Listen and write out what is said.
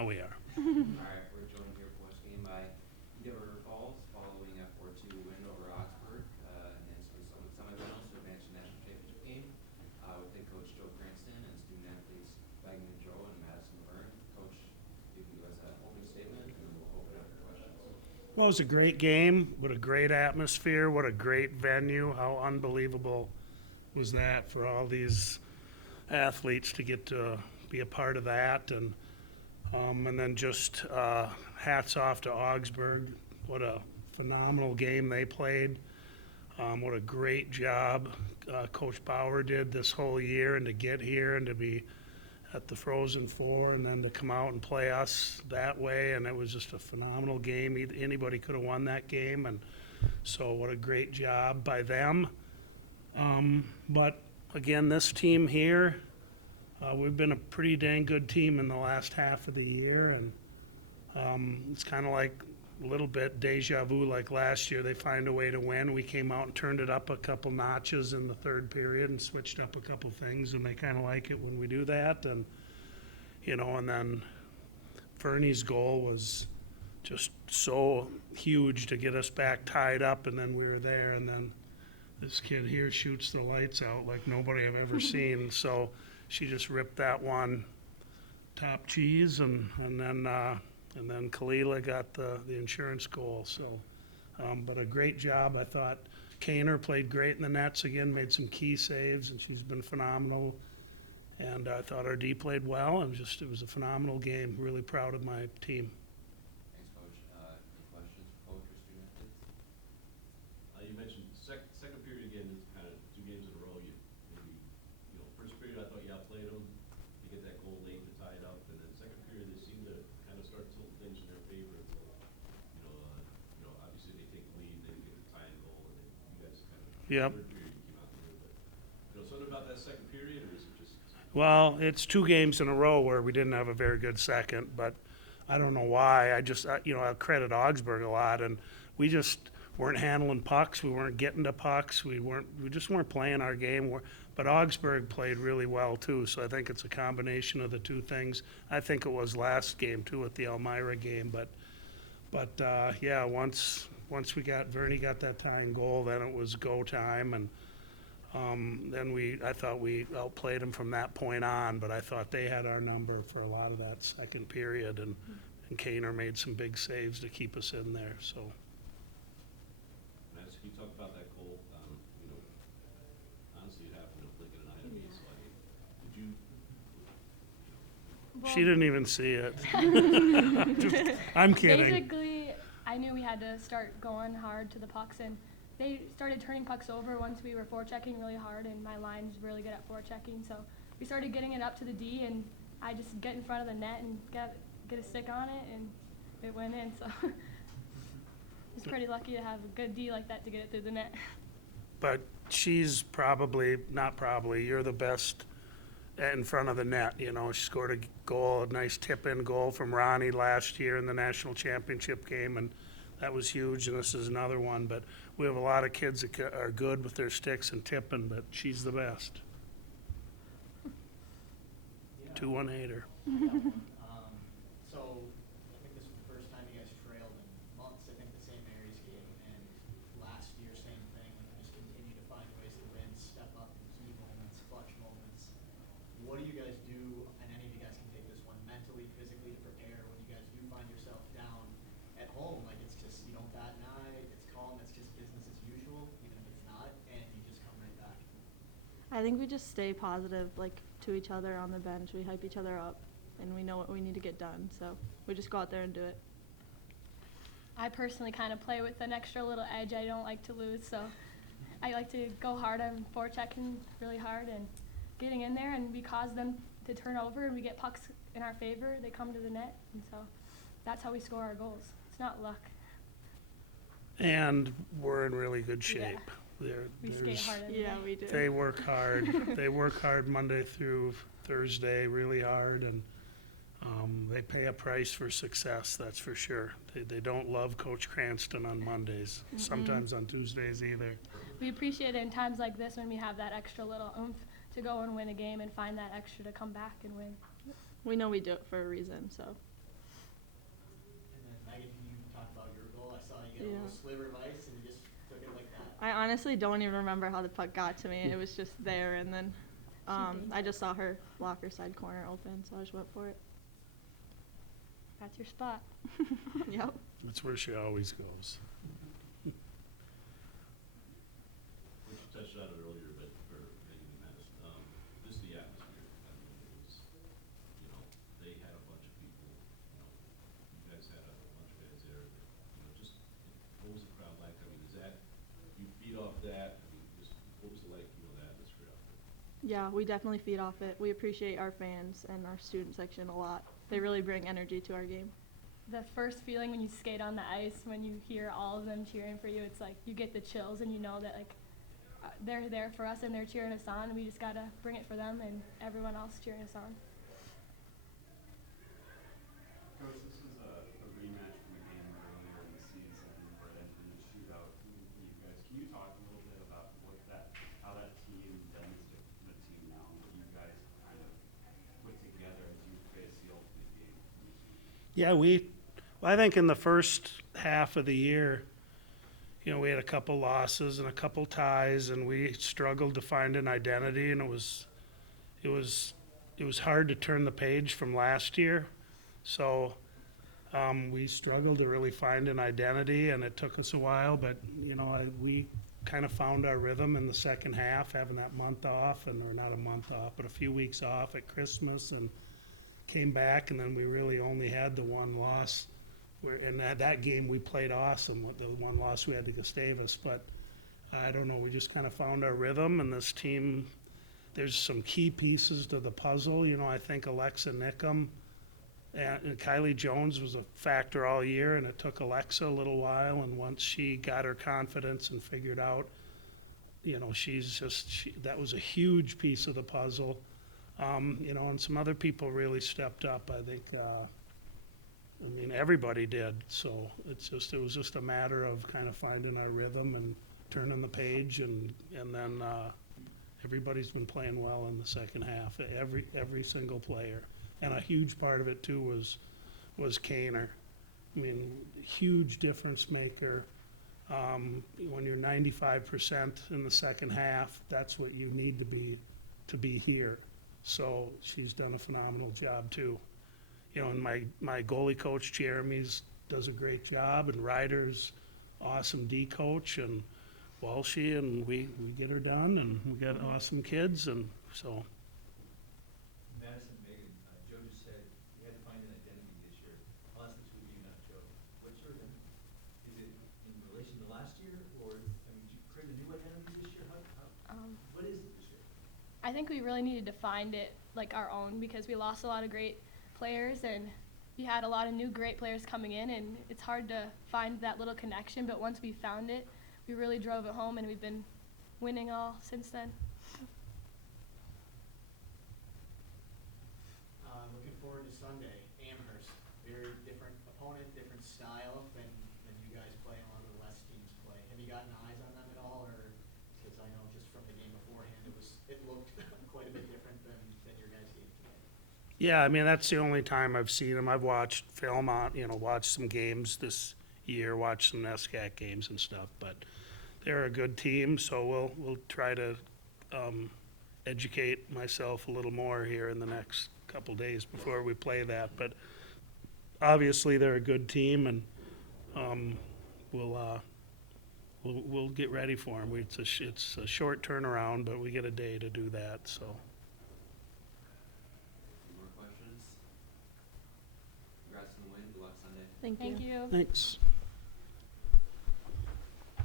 Now we are. All right, we're joined here Postgame by River Falls following a 4-2 win over Augsburg in some semifinals to advance to national championship game with head coach Joe Cranston and student athletes Bagman Joe and Madison Laverne. Coach, you can give us an opening statement and then we'll open up for questions. Well, it was a great game. What a great atmosphere. What a great venue. How unbelievable was that for all these athletes to get to be a part of that. And then just hats off to Augsburg. What a phenomenal game they played. What a great job Coach Bauer did this whole year, and to get here and to be at the Frozen Four and then to come out and play us that way. And it was just a phenomenal game. Anybody could have won that game. And so what a great job by them. But again, this team here, we've been a pretty dang good team in the last half of the year, and it's kind of like a little bit deja vu like last year. They find a way to win. We came out and turned it up a couple notches in the third period and switched up a couple things, and they kind of like it when we do that. And, and then Fernie's goal was just so huge to get us back tied up, and then we were there, and then this kid here shoots the lights out like nobody I've ever seen. So she just ripped that one top cheese, and then Kalila got the insurance goal. So, but a great job. I thought Kaner played great in the nets again, made some key saves, and she's been phenomenal. And I thought our D played well, and it was a phenomenal game. Really proud of my team. Thanks, Coach. Any questions for Coach or student athletes? You mentioned second period again. It's kind of 2 games in a row. First period I thought you outplayed them. You get that goal late to tie it up, and then second period they seem to kind of start tilting things in their favor until obviously they take the lead, then you get the tying goal, and then you guys kind of Yep. third period you came out there. But something about that second period, or is it just? Well, it's 2 games in a row where we didn't have a very good second, but I don't know why. I credit Augsburg a lot, and we just weren't handling pucks. We weren't getting to pucks. We just weren't playing our game. But Augsburg played really well too, so I think it's a combination of the 2 things. I think it was last game too with the Elmira game, but yeah, once Vernie got that tying goal, then it was go time, and then I thought we outplayed them from that point on, but I thought they had our number for a lot of that second period, and Kaner made some big saves to keep us in there. So. Can you talk about that goal? Honestly, it happened in a blink of an eye to me. So, did you? Well, She didn't even see it. I'm kidding. Basically, I knew we had to start going hard to the pucks, and they started turning pucks over once we were forechecking really hard, and my line's really good at forechecking. So we started getting it up to the D, and I just get in front of the net and get a stick on it, and it went in. So it's pretty lucky to have a good D like that to get it through the net. But she's you're the best in front of the net. She scored a goal, a nice tip-in goal from Ronnie last year in the national championship game, and that was huge, and this is another one. But we have a lot of kids that are good with their sticks and tipping, but she's the best. 2-1-8-er. So I think this was the first time you guys trailed in months. I think the St. Mary's game, and last year same thing. You just continue to find ways to win, step up in key moments, clutch moments. What do you guys do, and any of you guys can take this one, mentally, physically, to prepare when you guys do find yourself down at home? Like it's just you don't bat an eye, it's calm, it's just business as usual, even if it's not, and you just come right back. I think we just stay positive, to each other on the bench. We hype each other up, and we know what we need to get done. So we just go out there and do it. I personally kind of play with an extra little edge. I don't like to lose, so I like to go hard on forechecking really hard and getting in there, and we cause them to turn over, and we get pucks in our favor. They come to the net, and so that's how we score our goals. It's not luck. And we're in really good shape. Yeah. We skate hard every day. Yeah, we do. They work hard. They work hard Monday through Thursday, really hard, and they pay a price for success, that's for sure. They don't love Coach Cranston on Mondays, sometimes on Tuesdays either. We appreciate it in times like this when we have that extra little oomph to go and win a game and find that extra to come back and win. We know we do it for a reason, so you know, a Yeah. little sliver of ice, and you just took it like that. I honestly don't even remember how the puck got to me. It was just there, and then I just saw her blocker side corner open, so I just went for it. That's your spot. Yep. That's where she always goes. Which you touched on it earlier, but for Megan and Madison, just the atmosphere. I mean, it was, you know, they had a bunch of people, you know, you guys had a bunch of guys there that, you know, just, what was the crowd like? I mean, is that, you feed off that? I mean, just, what was it like, you know, the atmosphere out there? Yeah, we definitely feed off it. We appreciate our fans and our student section a lot. They really bring energy to our game. The first feeling when you skate on the ice, when you hear all of them cheering for you, it's like you get the chills and you know that like they're there for us and they're cheering us on. And we just gotta bring it for them and everyone else cheering us on. Coach, this was a rematch from a game earlier in the season where it ended in a shootout for you guys. Can you talk a little bit about how that team blends the team now, and what you guys kind of put together as you face the ultimate game? Yeah, I think in the first half of the year, you know, we had a couple losses and a couple ties, and we struggled to find an identity, and it was hard to turn the page from last year. So we struggled to really find an identity, and it took us a while, but you know, we kind of found our rhythm in the second half, having that month off, or not a month off, but a few weeks off at Christmas, and came back, and then we really only had the one loss. And that game we played awesome. The one loss we had to Gustavus, but I don't know. We just kind of found our rhythm, and this team. There's some key pieces to the puzzle. You know, I think Alexa Nickham and Kylie Jones was a factor all year, and it took Alexa a little while. And once she got her confidence and figured out, you know, that was a huge piece of the puzzle. You know, and some other people really stepped up. I think. I mean, everybody did. So it was just a matter of kind of finding our rhythm and turning the page, and then everybody's been playing well in the second half. Every single player, and a huge part of it too was Kaner. I mean, huge difference maker. When you're 95% in the second half, that's what you need to be here. So she's done a phenomenal job too. You know, and my goalie coach, Jeremy's, does a great job, and Ryder's awesome D coach, and Walshy, and we get her done, and we got awesome kids, and so. Madison, Megan, Joe just said you had to find an identity this year. I'll ask this with you, not Joe. What's your identity? Is it in relation to last year, or, I mean, did you create a new identity this year? What is it this year? I think we really needed to find it like our own because we lost a lot of great players and we had a lot of new great players coming in, and it's hard to find that little connection, but once we found it, we really drove it home, and we've been winning all since then. Looking forward to Sunday. Amherst, very different opponent, different style than you guys play and a lot of the West teams play. Have you gotten eyes on them at all, or because I know just from the game beforehand, it looked quite a bit different than your guys' game today. Yeah, I mean, that's the only time I've seen them. I've watched film on, you know, watched some games this year, watched some NSCAC games and stuff, but they're a good team, so we'll try to educate myself a little more here in the next couple days before we play that. But obviously, they're a good team, and we'll get ready for them. It's a short turnaround, but we get a day to do that, so. Any more questions? Congrats on the win. Good luck Sunday. Thank you. Thank you. Thanks.